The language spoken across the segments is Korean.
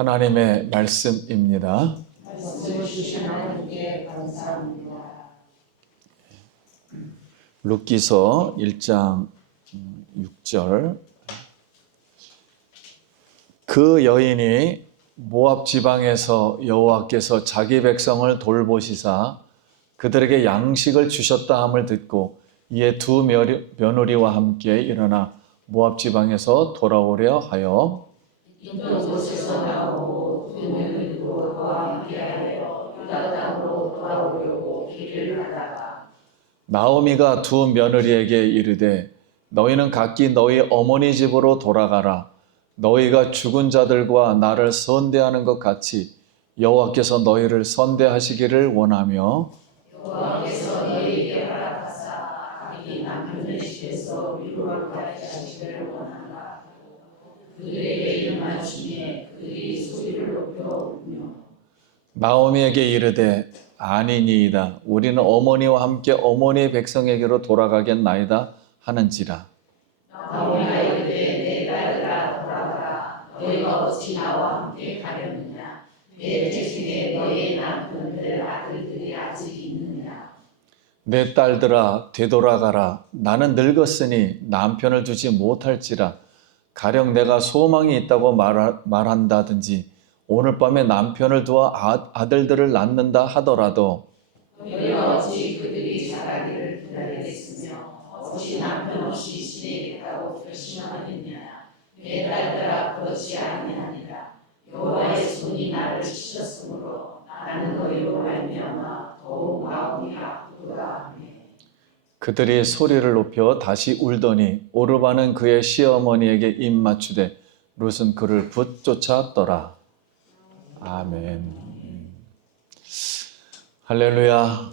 하나님의 말씀입니다. 말씀을 주신 하나님께 감사합니다. 룻기서 1장 6절. 그 여인이 모압 지방에서 여호와께서 자기 백성을 돌보시사 그들에게 양식을 주셨다 함을 듣고 이에 두 며느리와 함께 일어나 모압 지방에서 돌아오려 하여 있던 곳에서 나오고 두 며느리와 함께하여 유다 땅으로 돌아오려고 길을 가다가 나오미가 두 며느리에게 이르되 너희는 각기 너희 어머니 집으로 돌아가라. 너희가 죽은 자들과 나를 선대하는 것 같이 여호와께서 너희를 선대하시기를 원하며 여호와께서 너희에게 허락하사 각기 남편의 집에서 위로를 받게 하시기를 원한다. 그들에게 일어난 중에 그들이 소리를 높여 울며 나오미에게 이르되 아니니이다. 우리는 어머니와 함께 어머니의 백성에게로 돌아가겠나이다 하는지라. 나오미가 이르되 내 딸들아 돌아가라. 너희가 어찌 나와 함께 가려느냐. 내 대신에 너희의 남편들 아들들이 아직 있느냐. 내 딸들아 되돌아가라. 나는 늙었으니 남편을 두지 못할지라. 가령 내가 소망이 있다고 말한다든지 오늘 밤에 남편을 두어 아들들을 낳는다 하더라도 너희가 어찌 그들이 자라기를 기다리겠으며 어찌 남편 없이 지내겠다고 결심하겠느냐. 내 딸들아 그렇지 아니하니라. 여호와의 손이 나를 치셨으므로 나는 너희로 말미암아 더욱 마음이 아프도다. 그들이 소리를 높여 다시 울더니 오르바는 그의 시어머니에게 입 맞추되 룻은 그를 붙쫓았더라. 아멘. 할렐루야.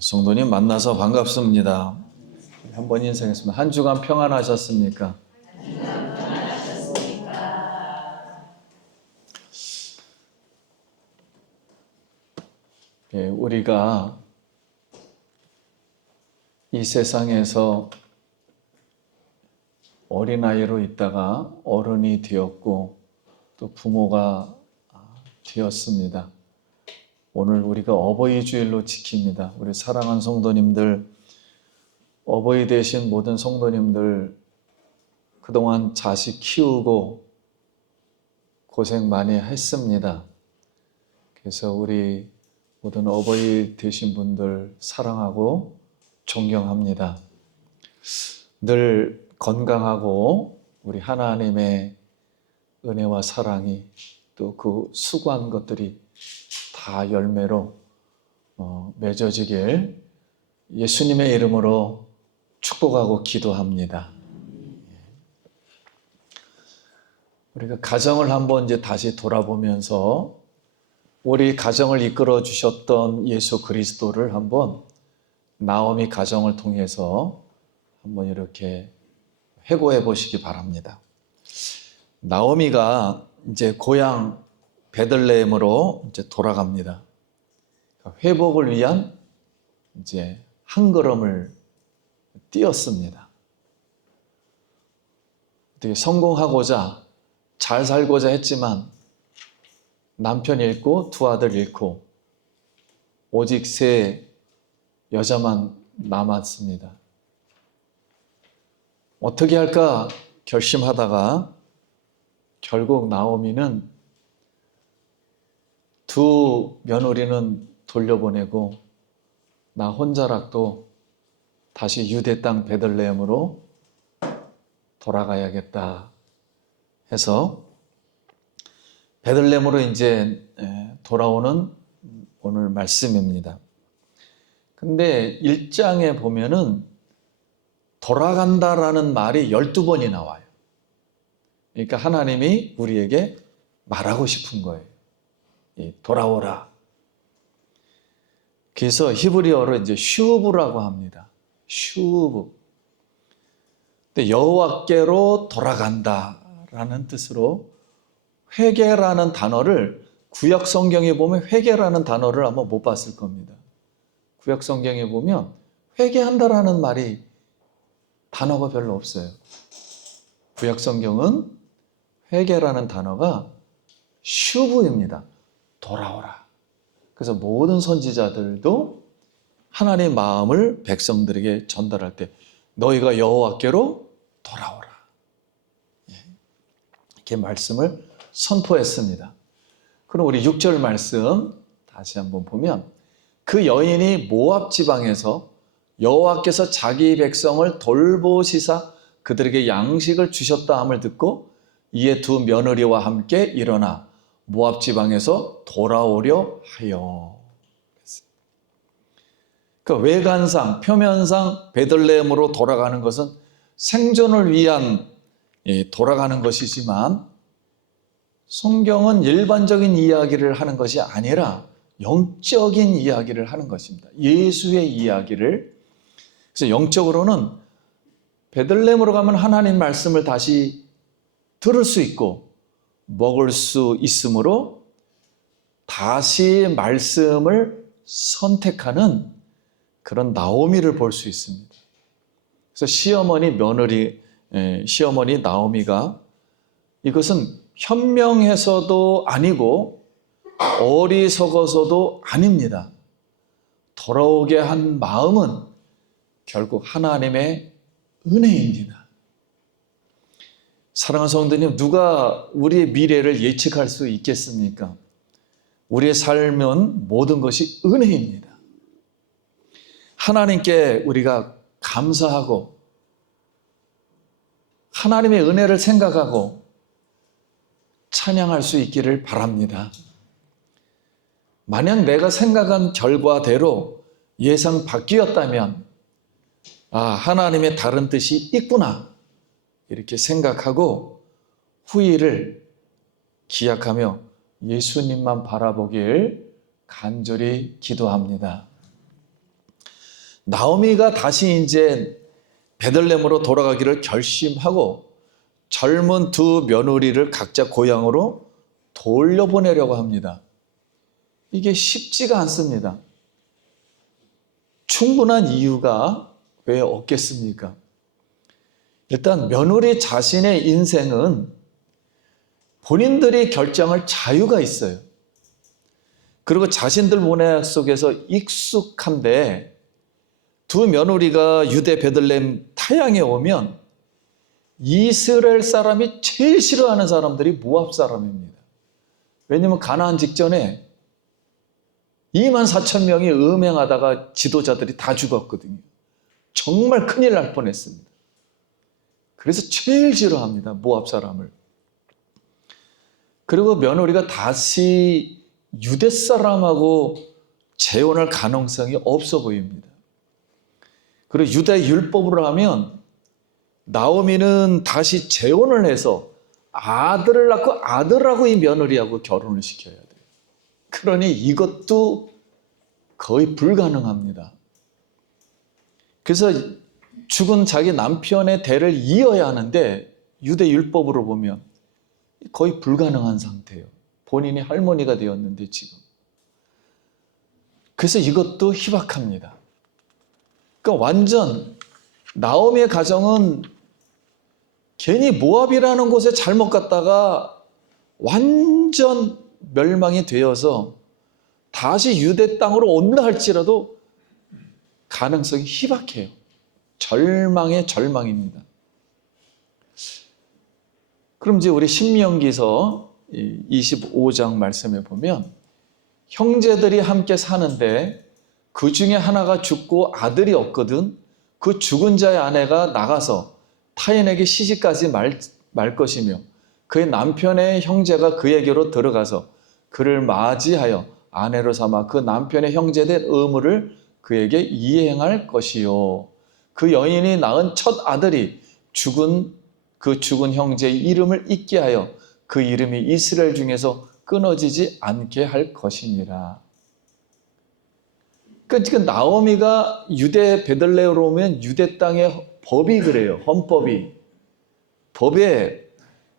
성도님 만나서 반갑습니다. 한 번 인사했습니다. 한 주간 평안하셨습니까? 우리가 이 세상에서 어린아이로 있다가 어른이 되었고 또 부모가 되었습니다. 오늘 우리가 어버이 주일로 지킵니다. 우리 사랑하는 성도님들, 어버이 되신 모든 성도님들 그동안 자식 키우고 고생 많이 했습니다. 그래서 우리 모든 어버이 되신 분들 사랑하고 존경합니다. 늘 건강하고 우리 하나님의 은혜와 사랑이 또 그 수고한 것들이 다 열매로 맺어지길 예수님의 이름으로 축복하고 기도합니다. 우리가 가정을 한번 이제 다시 돌아보면서 우리 가정을 이끌어 주셨던 예수 그리스도를 한번 나오미 가정을 통해서 한번 이렇게 회고해 보시기 바랍니다. 나오미가 이제 고향 베들레헴으로 이제 돌아갑니다. 회복을 위한 이제 한 걸음을 뛰었습니다. 되게 성공하고자 잘 살고자 했지만 남편 잃고 두 아들 잃고 오직 세 여자만 남았습니다. 어떻게 할까 결심하다가 결국 나오미는 두 며느리는 돌려보내고 나 혼자라도 다시 유대 땅 베들레헴으로 돌아가야겠다 해서 베들레헴으로 이제 돌아오는 오늘 말씀입니다. 근데 1장에 보면은 돌아간다라는 말이 12번이 나와요. 그러니까 하나님이 우리에게 말하고 싶은 거예요. 돌아오라. 그래서 히브리어로 이제 슈브라고 합니다. 슈브. 근데 여호와께로 돌아간다라는 뜻으로 회개라는 단어를 구약 성경에 보면 회개라는 단어를 아마 못 봤을 겁니다. 구약 성경에 보면 회개한다라는 말이 단어가 별로 없어요. 구약 성경은 회개라는 단어가 슈브입니다. 돌아오라. 그래서 모든 선지자들도 하나님의 마음을 백성들에게 전달할 때 너희가 여호와께로 돌아오라. 이렇게 말씀을 선포했습니다. 그럼 우리 6절 말씀 다시 한번 보면 그 여인이 모압 지방에서 여호와께서 자기 백성을 돌보시사 그들에게 양식을 주셨다 함을 듣고 이에 두 며느리와 함께 일어나 모압 지방에서 돌아오려 하여. 그 외관상, 표면상 베들레헴으로 돌아가는 것은 생존을 위한 돌아가는 것이지만 성경은 일반적인 이야기를 하는 것이 아니라 영적인 이야기를 하는 것입니다. 예수의 이야기를. 그래서 영적으로는 베들레헴으로 가면 하나님 말씀을 다시 들을 수 있고 먹을 수 있으므로 다시 말씀을 선택하는 그런 나오미를 볼 수 있습니다. 그래서 시어머니 나오미가 이것은 현명해서도 아니고 어리석어서도 아닙니다. 돌아오게 한 마음은 결국 하나님의 은혜입니다. 사랑하는 성도님, 누가 우리의 미래를 예측할 수 있겠습니까? 우리의 삶은 모든 것이 은혜입니다. 하나님께 우리가 감사하고 하나님의 은혜를 생각하고 찬양할 수 있기를 바랍니다. 만약 내가 생각한 결과대로 예상 바뀌었다면 하나님의 다른 뜻이 있구나 이렇게 생각하고 후일을 기약하며 예수님만 바라보길 간절히 기도합니다. 나오미가 다시 이제 베들레헴으로 돌아가기를 결심하고 젊은 두 며느리를 각자 고향으로 돌려보내려고 합니다. 이게 쉽지가 않습니다. 충분한 이유가 왜 없겠습니까? 일단 며느리 자신의 인생은 본인들이 결정할 자유가 있어요. 그리고 자신들 문화 속에서 익숙한데 두 며느리가 유대 베들레헴 타향에 오면 이스라엘 사람이 제일 싫어하는 사람들이 모압 사람입니다. 왜냐하면 가나안 직전에 24,000명이 음행하다가 지도자들이 다 죽었거든요. 정말 큰일 날 뻔했습니다. 그래서 제일 싫어합니다. 모압 사람을. 그리고 며느리가 다시 유대 사람하고 재혼할 가능성이 없어 보입니다. 그리고 유대 율법으로 하면 나오미는 다시 재혼을 해서 아들을 낳고 아들하고 이 며느리하고 결혼을 시켜야 돼요. 그러니 이것도 거의 불가능합니다. 그래서 죽은 자기 남편의 대를 이어야 하는데 유대 율법으로 보면 거의 불가능한 상태예요. 본인이 할머니가 되었는데 지금. 그래서 이것도 희박합니다. 그러니까 완전 나오미의 가정은 괜히 모압이라는 곳에 잘못 갔다가 완전 멸망이 되어서 다시 유대 땅으로 온다 할지라도 가능성이 희박해요. 절망의 절망입니다. 그럼 이제 우리 신명기서 25장 말씀에 보면 형제들이 함께 사는데 그 중에 하나가 죽고 아들이 없거든 그 죽은 자의 아내가 나가서 타인에게 시집가지 말 것이며 그의 남편의 형제가 그에게로 들어가서 그를 맞이하여 아내로 삼아 그 남편의 형제된 의무를 그에게 이행할 것이요. 그 여인이 낳은 첫 아들이 죽은 형제의 이름을 잊게 하여 그 이름이 이스라엘 중에서 끊어지지 않게 할 것이니라. 그러니까 나오미가 유대 베들레헴으로 오면 유대 땅의 법이 그래요. 법에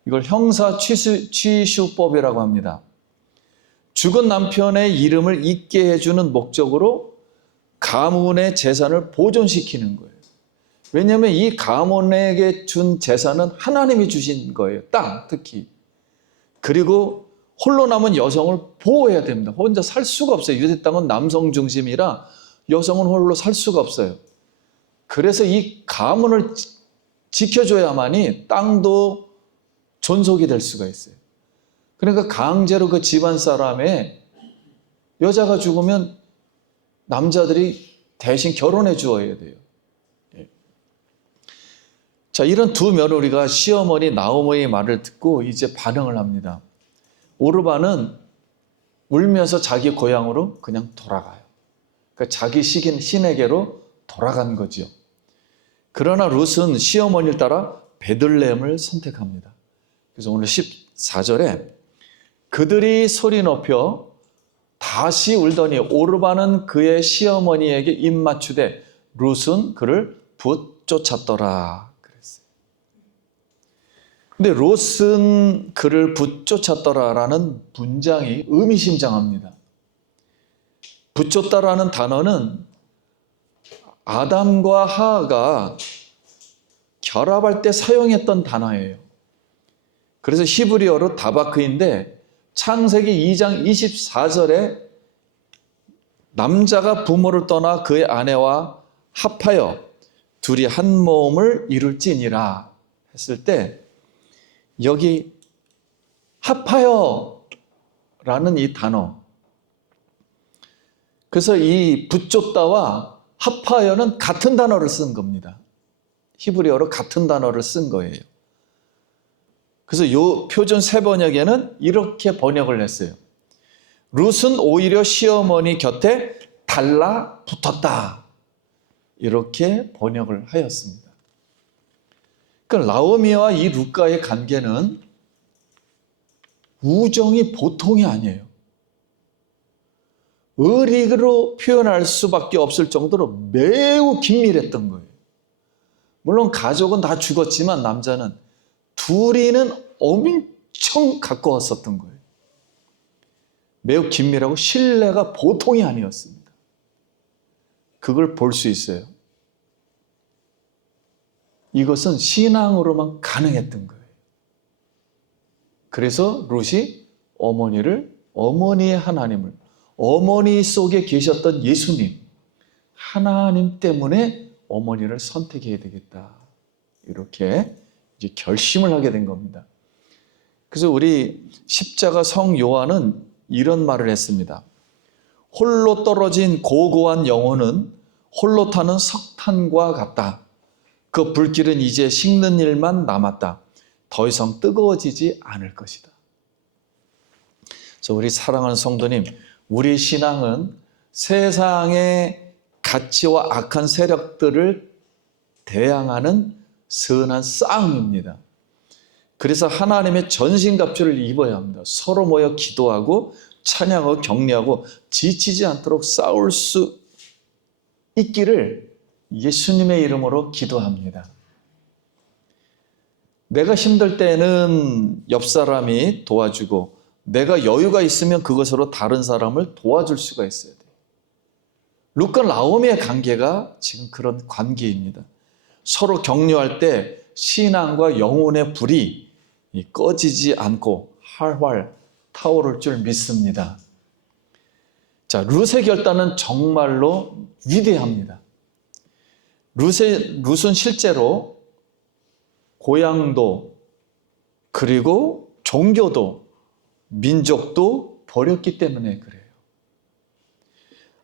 이걸 형사 취수법이라고 합니다. 죽은 남편의 이름을 잊게 해주는 목적으로 가문의 재산을 보존시키는 거예요. 왜냐하면 이 가문에게 준 재산은 하나님이 주신 거예요. 땅 특히. 그리고 홀로 남은 여성을 보호해야 됩니다. 혼자 살 수가 없어요. 유대 땅은 남성 중심이라 여성은 홀로 살 수가 없어요. 그래서 이 가문을 지켜줘야만이 땅도 존속이 될 수가 있어요. 그러니까 강제로 그 집안 사람의 여자가 죽으면 남자들이 대신 결혼해 주어야 돼요. 자, 이런 두 며느리가 시어머니 나오미의 말을 듣고 이제 반응을 합니다. 오르바는 울면서 자기 고향으로 그냥 돌아가요. 그러니까 자기 신에게로 돌아간 거죠. 그러나 룻은 시어머니를 따라 베들레헴을 선택합니다. 그래서 오늘 14절에 그들이 소리 높여 다시 울더니 오르바는 그의 시어머니에게 입맞추되 룻은 그를 붙쫓았더라 그랬어요. 근데 룻은 그를 붙쫓았더라라는 문장이 의미심장합니다. 붙쫓다라는 단어는 아담과 하하가 결합할 때 사용했던 단어예요. 그래서 히브리어로 다바크인데 창세기 2장 24절에 남자가 부모를 떠나 그의 아내와 합하여 둘이 한 몸을 이룰지니라 했을 때 여기 합하여 라는 이 단어, 그래서 이 붙쫓다와 합하여는 같은 단어를 쓴 겁니다. 히브리어로 같은 단어를 쓴 거예요. 그래서 이 표준 세번역에는 이렇게 번역을 했어요. 룻은 오히려 시어머니 곁에 달라붙었다. 이렇게 번역을 하였습니다. 그러니까 나오미와 이 룻과의 관계는 우정이 보통이 아니에요. 의리로 표현할 수밖에 없을 정도로 매우 긴밀했던 거예요. 물론 가족은 다 죽었지만 남자는 둘이는 엄청 가까웠었던 거예요. 매우 긴밀하고 신뢰가 보통이 아니었습니다. 그걸 볼 수 있어요. 이것은 신앙으로만 가능했던 거예요. 그래서 룻이 어머니의 하나님을, 어머니 속에 계셨던 예수님, 하나님 때문에 어머니를 선택해야 되겠다. 이렇게 이제 결심을 하게 된 겁니다. 그래서 우리 십자가 성 요한은 이런 말을 했습니다. 홀로 떨어진 고고한 영혼은 홀로 타는 석탄과 같다. 그 불길은 이제 식는 일만 남았다. 더 이상 뜨거워지지 않을 것이다. 그래서 우리 사랑하는 성도님, 우리 신앙은 세상의 가치와 악한 세력들을 대항하는 선한 싸움입니다. 그래서 하나님의 전신갑주를 입어야 합니다. 서로 모여 기도하고 찬양하고 격려하고 지치지 않도록 싸울 수 있기를 예수님의 이름으로 기도합니다. 내가 힘들 때는 옆 사람이 도와주고 내가 여유가 있으면 그것으로 다른 사람을 도와줄 수가 있어야 돼요. 룻과 나오미의 관계가 지금 그런 관계입니다. 서로 격려할 때 신앙과 영혼의 불이 꺼지지 않고 활활 타오를 줄 믿습니다. 자, 룻의 결단은 정말로 위대합니다. 룻은 실제로 고향도 그리고 종교도 민족도 버렸기 때문에 그래요.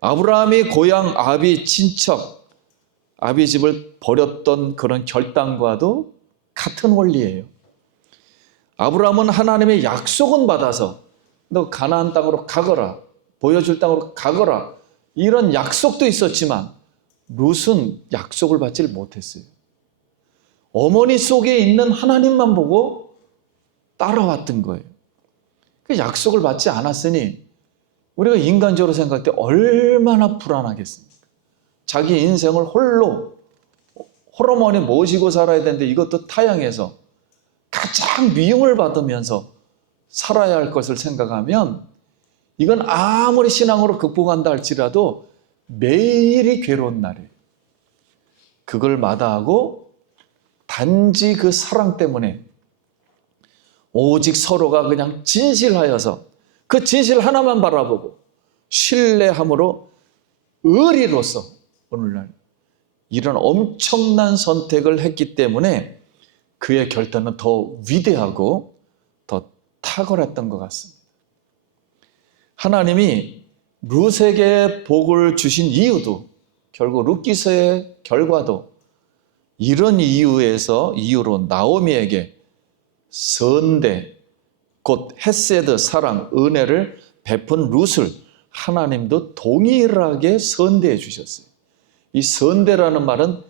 아브라함이 고향 아비 친척 아비 집을 버렸던 그런 결단과도 같은 원리예요. 아브라함은 하나님의 약속은 받아서 너 가나안 땅으로 가거라, 보여줄 땅으로 가거라, 이런 약속도 있었지만 룻은 약속을 받지 못했어요. 어머니 속에 있는 하나님만 보고 따라왔던 거예요. 그 약속을 받지 않았으니 우리가 인간적으로 생각할 때 얼마나 불안하겠습니까? 자기 인생을 홀어머니 모시고 살아야 되는데 이것도 타향해서 가장 미움을 받으면서 살아야 할 것을 생각하면 이건 아무리 신앙으로 극복한다 할지라도 매일이 괴로운 날이에요. 그걸 마다하고 단지 그 사랑 때문에 오직 서로가 그냥 진실하여서 그 진실 하나만 바라보고 신뢰함으로 의리로서 오늘날 이런 엄청난 선택을 했기 때문에 그의 결단은 더 위대하고 더 탁월했던 것 같습니다. 하나님이 룻에게 복을 주신 이유도 결국 룻기서의 결과도 이런 이유로 나오미에게 선대, 곧 헤세드, 사랑, 은혜를 베푼 룻을 하나님도 동일하게 선대해 주셨어요. 이 선대라는 말은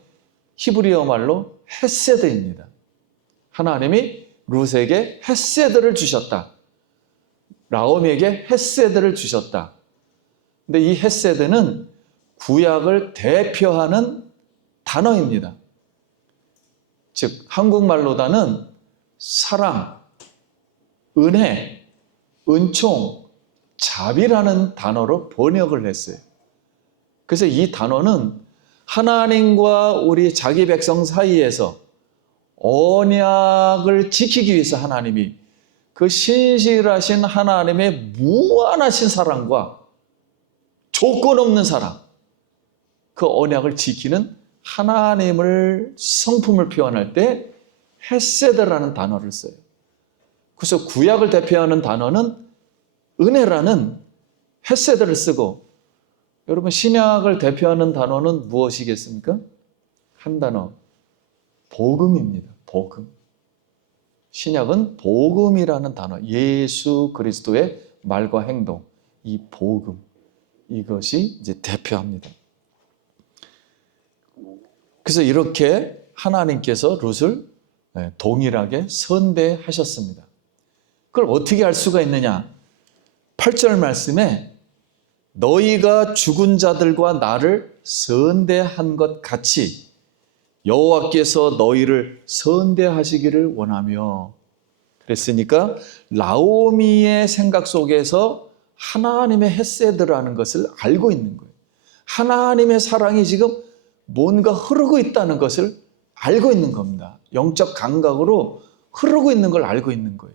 히브리어 말로 헤세드입니다. 하나님이 룻에게 헤세드를 주셨다. 나오미에게 헤세드를 주셨다. 근데 이 헤세드는 구약을 대표하는 단어입니다. 즉 한국말로다는 사랑, 은혜, 은총, 자비라는 단어로 번역을 했어요. 그래서 이 단어는 하나님과 우리 자기 백성 사이에서 언약을 지키기 위해서 하나님이 그 신실하신 하나님의 무한하신 사랑과 조건 없는 사랑, 그 언약을 지키는 하나님을 성품을 표현할 때 헤세드라는 단어를 써요. 그래서 구약을 대표하는 단어는 은혜라는 헤세드를 쓰고, 여러분 신약을 대표하는 단어는 무엇이겠습니까? 한 단어, 복음입니다. 복음. 신약은 복음이라는 단어, 예수 그리스도의 말과 행동, 이 복음, 이것이 이제 대표합니다. 그래서 이렇게 하나님께서 룻을 동일하게 선대하셨습니다. 그걸 어떻게 알 수가 있느냐? 8절 말씀에 너희가 죽은 자들과 나를 선대한 것 같이 여호와께서 너희를 선대하시기를 원하며, 그랬으니까 나오미의 생각 속에서 하나님의 헤세드라는 것을 알고 있는 거예요. 하나님의 사랑이 지금 뭔가 흐르고 있다는 것을 알고 있는 겁니다. 영적 감각으로 흐르고 있는 걸 알고 있는 거예요.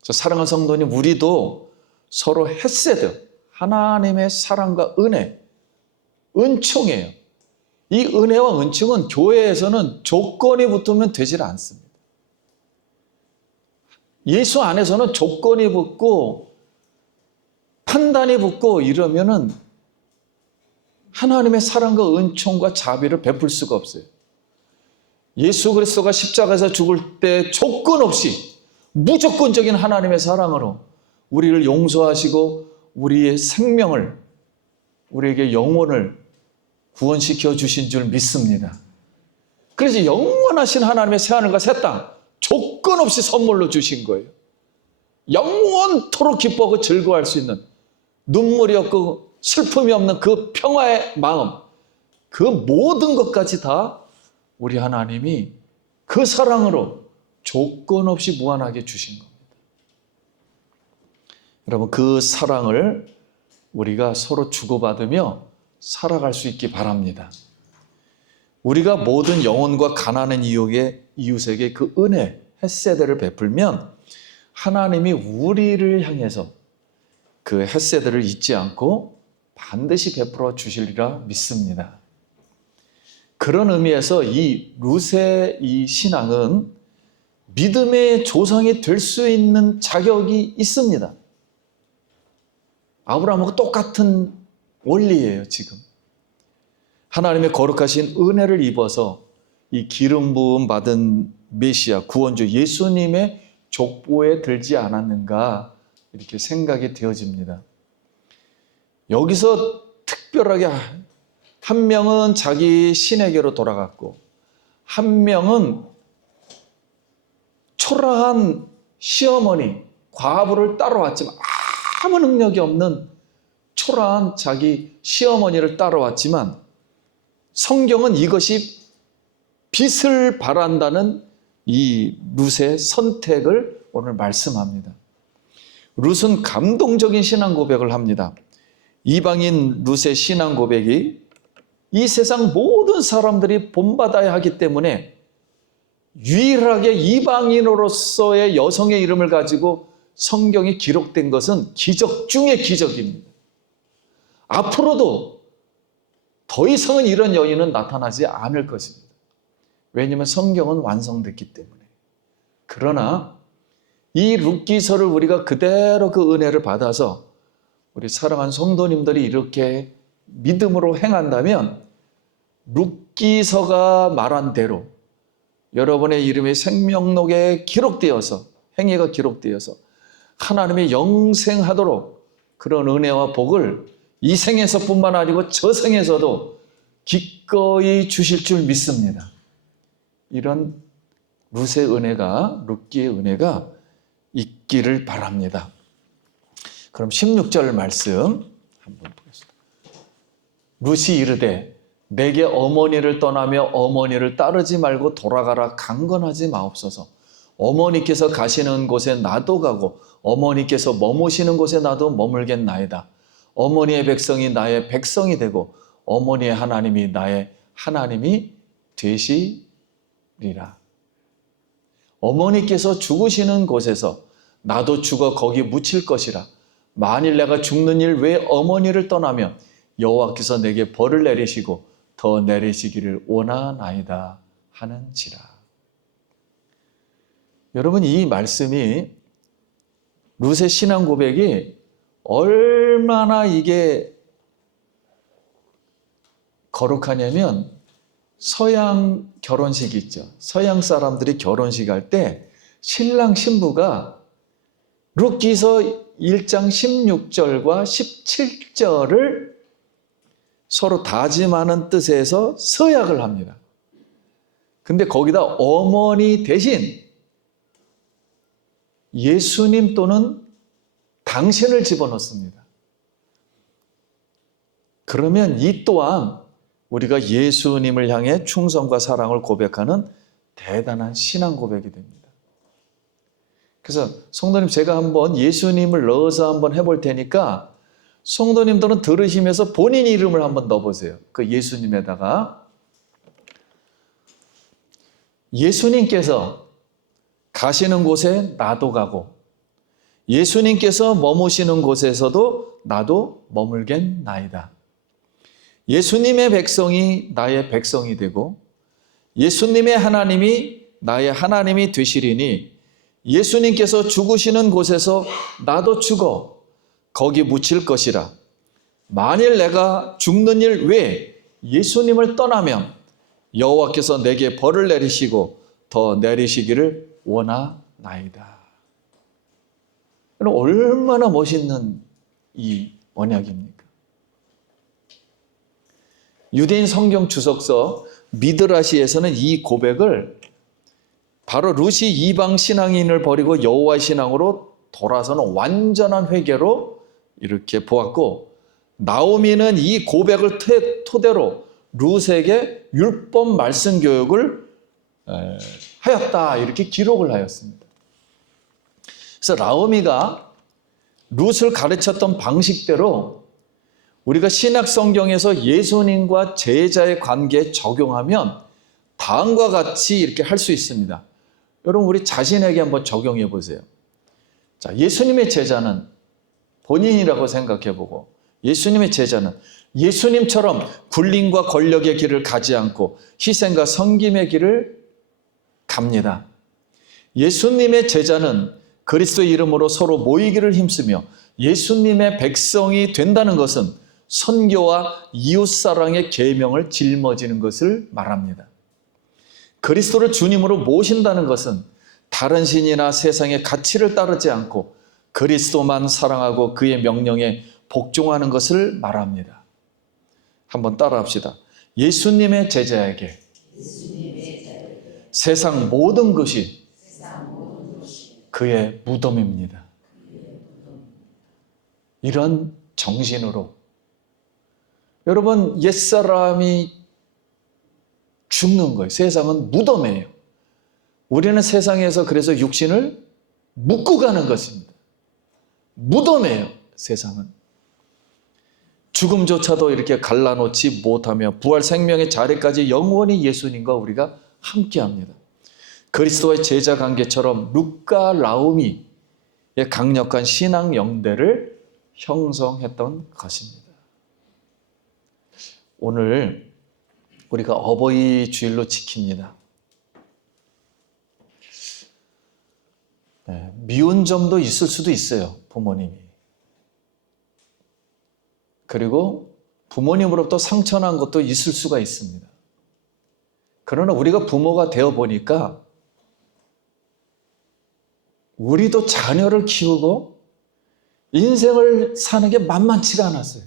그래서 사랑하는 성도님, 우리도 서로 헤세드, 하나님의 사랑과 은혜, 은총이에요. 이 은혜와 은총은 교회에서는 조건이 붙으면 되질 않습니다. 예수 안에서는 조건이 붙고 판단이 붙고 이러면은 하나님의 사랑과 은총과 자비를 베풀 수가 없어요. 예수 그리스도가 십자가에서 죽을 때 조건 없이 무조건적인 하나님의 사랑으로 우리를 용서하시고 우리의 생명을, 우리에게 영혼을 구원시켜 주신 줄 믿습니다. 그래서 영원하신 하나님의 새하늘과 새 땅 조건 없이 선물로 주신 거예요. 영원토록 기뻐하고 즐거워할 수 있는, 눈물이 없고 슬픔이 없는 그 평화의 마음, 그 모든 것까지 다 우리 하나님이 그 사랑으로 조건 없이 무한하게 주신 겁니다. 여러분, 그 사랑을 우리가 서로 주고받으며 살아갈 수 있기 바랍니다. 우리가 모든 영혼과 가난한 이웃에게 그 은혜, 헤세드를 베풀면 하나님이 우리를 향해서 그 헤세드를 잊지 않고 반드시 베풀어 주시리라 믿습니다. 그런 의미에서 이 룻의 이 신앙은 믿음의 조상이 될 수 있는 자격이 있습니다. 아브라함하고 똑같은 원리예요, 지금. 하나님의 거룩하신 은혜를 입어서 이 기름 부음 받은 메시아, 구원주 예수님의 족보에 들지 않았는가, 이렇게 생각이 되어집니다. 여기서 특별하게 한 명은 자기 신에게로 돌아갔고, 한 명은 초라한 시어머니, 과부를 따라왔지만, 아무 능력이 없는 초라한 자기 시어머니를 따라왔지만, 성경은 이것이 빛을 발한다는 이 룻의 선택을 오늘 말씀합니다. 룻은 감동적인 신앙 고백을 합니다. 이방인 룻의 신앙 고백이 이 세상 모든 사람들이 본받아야 하기 때문에 유일하게 이방인으로서의 여성의 이름을 가지고 성경이 기록된 것은 기적 중의 기적입니다. 앞으로도 더 이상은 이런 여인은 나타나지 않을 것입니다. 왜냐하면 성경은 완성됐기 때문에. 그러나 이 룻기서를 우리가 그대로 그 은혜를 받아서 우리 사랑하는 성도님들이 이렇게 믿음으로 행한다면 룻기서가 말한 대로 여러분의 이름이 생명록에 기록되어서 행위가 기록되어서 하나님의 영생하도록 그런 은혜와 복을 이 생에서뿐만 아니고 저 생에서도 기꺼이 주실 줄 믿습니다. 이런 룻의 은혜가, 룻기의 은혜가 있기를 바랍니다. 그럼 16절 말씀 한번 보겠습니다. 룻이 이르되 내게 어머니를 떠나며 어머니를 따르지 말고 돌아가라 강건하지 마옵소서. 어머니께서 가시는 곳에 나도 가고 어머니께서 머무시는 곳에 나도 머물겠나이다. 어머니의 백성이 나의 백성이 되고 어머니의 하나님이 나의 하나님이 되시리라. 어머니께서 죽으시는 곳에서 나도 죽어 거기 묻힐 것이라. 만일 내가 죽는 일 왜 어머니를 떠나면 여호와께서 내게 벌을 내리시고 더 내리시기를 원하나이다 하는지라. 여러분, 이 말씀이 룻의 신앙 고백이 얼마나 이게 거룩하냐면 서양 결혼식 있죠. 서양 사람들이 결혼식 할 때 신랑 신부가 룻기서 1장 16절과 17절을 서로 다짐하는 뜻에서 서약을 합니다. 근데 거기다 어머니 대신 예수님 또는 당신을 집어넣습니다. 그러면 이 또한 우리가 예수님을 향해 충성과 사랑을 고백하는 대단한 신앙 고백이 됩니다. 그래서 성도님, 제가 한번 예수님을 넣어서 한번 해볼 테니까 성도님들은 들으시면서 본인 이름을 한번 넣어보세요. 그 예수님에다가. 예수님께서 가시는 곳에 나도 가고 예수님께서 머무시는 곳에서도 나도 머물겠나이다. 예수님의 백성이 나의 백성이 되고 예수님의 하나님이 나의 하나님이 되시리니 예수님께서 죽으시는 곳에서 나도 죽어 거기 묻힐 것이라. 만일 내가 죽는 일 외에 예수님을 떠나면 여호와께서 내게 벌을 내리시고 더 내리시기를 원하나이다. 얼마나 멋있는 이 언약입니까? 유대인 성경 주석서 미드라시에서는 이 고백을 바로 룻이 이방 신앙인을 버리고 여호와의 신앙으로 돌아서는 완전한 회개로 이렇게 보았고, 나오미는 이 고백을 토대로 룻에게 율법 말씀 교육을 하였다 이렇게 기록을 하였습니다. 그래서 나오미가 룻을 가르쳤던 방식대로 우리가 신약 성경에서 예수님과 제자의 관계에 적용하면 다음과 같이 이렇게 할 수 있습니다. 여러분, 우리 자신에게 한번 적용해 보세요. 자, 예수님의 제자는 본인이라고 생각해 보고, 예수님의 제자는 예수님처럼 군림과 권력의 길을 가지 않고 희생과 섬김의 길을 갑니다. 예수님의 제자는 그리스도의 이름으로 서로 모이기를 힘쓰며 예수님의 백성이 된다는 것은 선교와 이웃사랑의 계명을 짊어지는 것을 말합니다. 그리스도를 주님으로 모신다는 것은 다른 신이나 세상의 가치를 따르지 않고 그리스도만 사랑하고 그의 명령에 복종하는 것을 말합니다. 한번 따라합시다. 예수님의 제자에게 세상 모든 것이 그의 무덤입니다. 이런 정신으로 여러분, 옛사람이 죽는 거예요. 세상은 무덤이에요. 우리는 세상에서 그래서 육신을 묻고 가는 것입니다. 무덤이에요, 세상은. 죽음조차도 이렇게 갈라놓지 못하며 부활 생명의 자리까지 영원히 예수님과 우리가 함께합니다. 그리스도의 제자 관계처럼 룻과 나오미의 강력한 신앙 영대를 형성했던 것입니다. 오늘 우리가 어버이 주일로 지킵니다. 미운 점도 있을 수도 있어요, 부모님이. 그리고 부모님으로부터 상처난 것도 있을 수가 있습니다. 그러나 우리가 부모가 되어 보니까 우리도 자녀를 키우고 인생을 사는 게 만만치가 않았어요.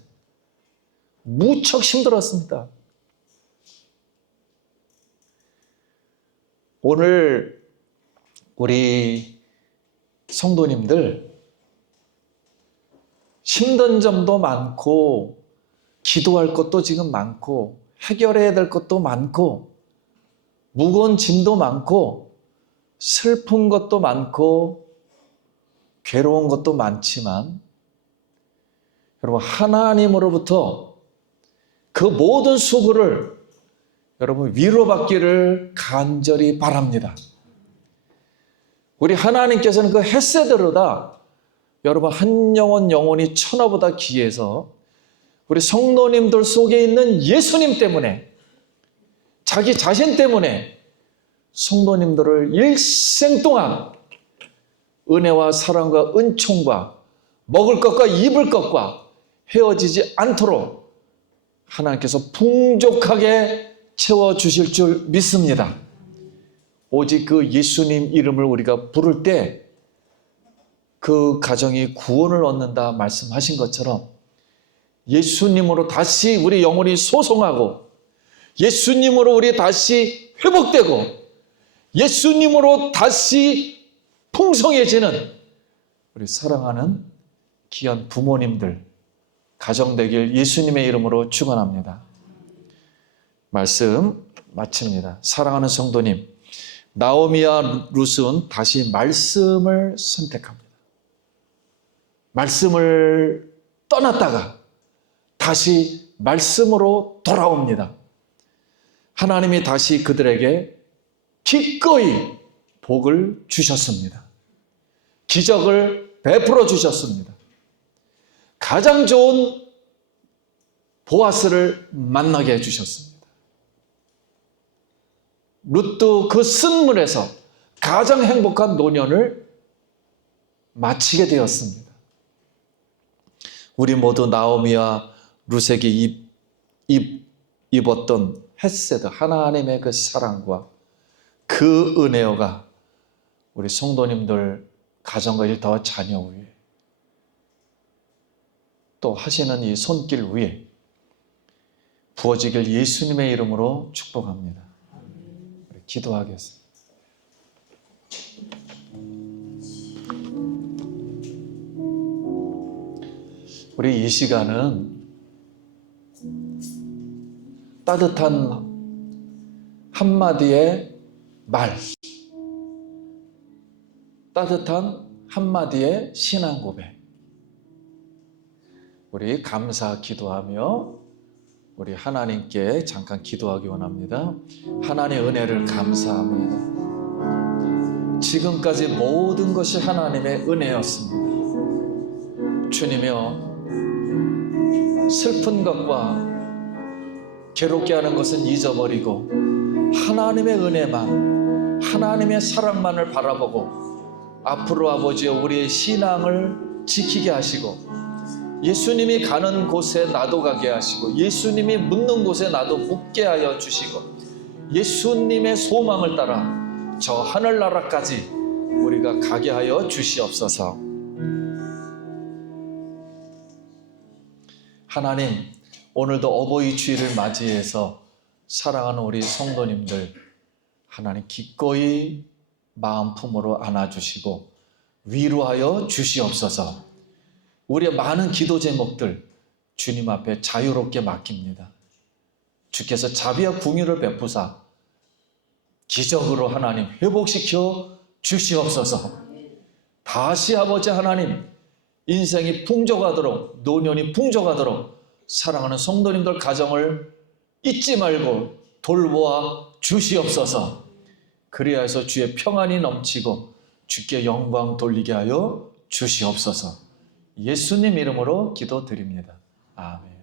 무척 힘들었습니다. 오늘 우리 성도님들 힘든 점도 많고 기도할 것도 지금 많고 해결해야 될 것도 많고 무거운 짐도 많고 슬픈 것도 많고 괴로운 것도 많지만 여러분 하나님으로부터 그 모든 수고를 여러분 위로받기를 간절히 바랍니다. 우리 하나님께서는 그 헷세대로다 여러분 한 영혼 영혼이 천하보다 귀해서 우리 성도님들 속에 있는 예수님 때문에 자기 자신 때문에 성도님들을 일생 동안 은혜와 사랑과 은총과 먹을 것과 입을 것과 헤어지지 않도록 하나님께서 풍족하게 채워주실 줄 믿습니다. 오직 그 예수님 이름을 우리가 부를 때 그 가정이 구원을 얻는다 말씀하신 것처럼 예수님으로 다시 우리 영혼이 소송하고 예수님으로 우리 다시 회복되고 예수님으로 다시 풍성해지는 우리 사랑하는 귀한 부모님들 가정 되길 예수님의 이름으로 축원합니다. 말씀 마칩니다. 사랑하는 성도님, 나오미와 룻은 다시 말씀을 선택합니다. 말씀을 떠났다가 다시 말씀으로 돌아옵니다. 하나님이 다시 그들에게 기꺼이 복을 주셨습니다. 기적을 베풀어 주셨습니다. 가장 좋은 보아스를 만나게 해주셨습니다. 룻도 그 쓴물에서 가장 행복한 노년을 마치게 되었습니다. 우리 모두 나오미와 룻에게 입었던 헷세드 하나님의 그 사랑과 그 은혜가 우리 성도님들 가정과 일터와 자녀 위에 또 하시는 이 손길 위에 부어지길 예수님의 이름으로 축복합니다. 우리 기도하겠습니다. 우리 이 시간은 따뜻한 한마디의 말, 따뜻한 한마디의 신앙 고백, 우리 감사 기도하며 우리 하나님께 잠깐 기도하기 원합니다. 하나님의 은혜를 감사합니다. 지금까지 모든 것이 하나님의 은혜였습니다. 주님이여, 슬픈 것과 괴롭게 하는 것은 잊어버리고 하나님의 은혜만, 하나님의 사랑만을 바라보고 앞으로 아버지여 우리의 신앙을 지키게 하시고 예수님이 가는 곳에 나도 가게 하시고 예수님이 묻는 곳에 나도 묻게 하여 주시고 예수님의 소망을 따라 저 하늘나라까지 우리가 가게 하여 주시옵소서. 하나님, 오늘도 어버이 주일을 맞이해서 사랑하는 우리 성도님들 하나님 기꺼이 마음 품으로 안아주시고 위로하여 주시옵소서. 우리의 많은 기도 제목들 주님 앞에 자유롭게 맡깁니다. 주께서 자비와 긍휼을 베푸사 기적으로 하나님 회복시켜 주시옵소서. 다시 아버지 하나님 인생이 풍족하도록, 노년이 풍족하도록 사랑하는 성도님들 가정을 잊지 말고 돌보아 주시옵소서. 그리하여서 주의 평안이 넘치고 주께 영광 돌리게 하여 주시옵소서. 예수님 이름으로 기도드립니다. 아멘.